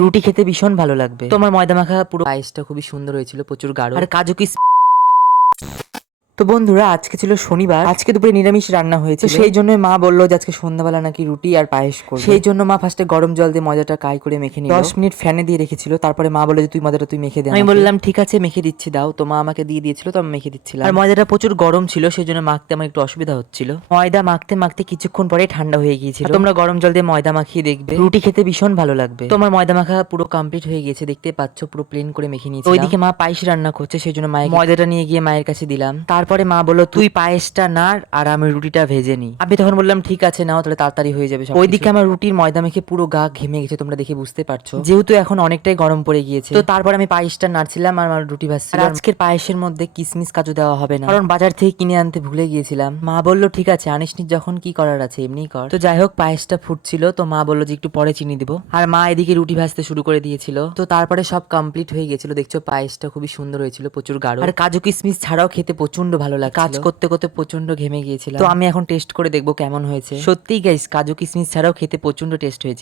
রুটি খেতে ভীষণ ভালো লাগবে। তোমার ময়দা মাখা পুরো পায়েসটা খুবই সুন্দর হয়েছিল, প্রচুর গাঢ় আর কাজু কিস। তো বন্ধুরা, আজকে ছিল শনিবার, আজকে দুপুরে নিরামিষ রান্না হয়েছে, সেই জন্য মা বললো যে আজকে সন্ধ্যাবেলা নাকি রুটি আর পায়েস করবে। সেই জন্য মা ফার্স্টে গরম জল দিয়ে ময়দাটা কাই করে মেখে নিল, 10 মিনিট ফ্যানে দিয়ে রেখেছিল। তারপরে মা বললো যে তুই ময়দাটা তুই মেখে দে। আমি বললাম ঠিক আছে মেখে দিচ্ছি, দাও। তো মা আমাকে দিয়ে দিয়েছিল, তো আমি মেখে দিচ্ছিলাম। আর ময়দাটা প্রচুর গরম ছিল, সেই জন্য মাখতে আমার একটু অসুবিধা হচ্ছিল। ময়দা মাখতে মাখতে কিছুক্ষণ পরে ঠান্ডা হয়ে গিয়েছিল। তোমরা গরম জল দিয়ে ময়দা মাখিয়ে দেখবে, রুটি খেতে ভীষণ ভালো লাগবে। তোমার ময়দা মাখা পুরো কমপ্লিট হয়ে গিয়েছে, দেখতে পাচ্ছ পুরো প্লেন করে মেখে নিয়েছি। ওইদিকে মা পায়েস রান্না করছে, সেই জন্য মায়ের ময়দাটা নিয়ে গিয়ে মায়ের কাছে দিলাম। তারপরে মা বললো তুই পায়েসটা নাড় আর আমি রুটিটা ভেজে নিই। আমি তখন বললাম ঠিক আছে নাও, তাহলে তাড়াতাড়ি হয়ে যাবে। ওইদিকে আমার রুটির ময়দা মেখে পুরো গা ঘেমে গেছে, তোমরা দেখে বুঝতে পারছো, যেহেতু এখন অনেকটাই গরম পড়ে গিয়েছে। তো তারপর আমি পায়েসটা নাড়ছিলাম আর আমার রুটি ভাজছিলাম। আজকের পায়েসের মধ্যে কিসমিস কাজু দেওয়া হবে না, কারণ বাজার থেকে কিনে আনতে ভুলে গিয়েছিলাম। মা বললো ঠিক আছে আনিসনি যখন, কি করার আছে এমনি কর। তো যাই হোক, পায়েসটা ফুটছিল, তো মা বললো যে একটু পরে চিনি দিব। আর মা এদিকে রুটি ভাজতে শুরু করে দিয়েছিল। তো তারপরে সব কমপ্লিট হয়ে গেছিল। দেখছো পায়েসটা খুবই সুন্দর হয়েছিল, প্রচুর গাঢ় আর কাজু কিসমিস ছাড়াও খেতে প্রচন্ড ভালো লাগে। কাজ করতে করতে প্রচন্ড ঘেমে গিয়েছিলাম, তো আমি এখন টেস্ট করে দেখবো কেমন হয়েছে। সত্যি গাইস, কাজু কিসমিস ছাড়াও খেতে প্রচন্ড টেস্ট হয়েছে।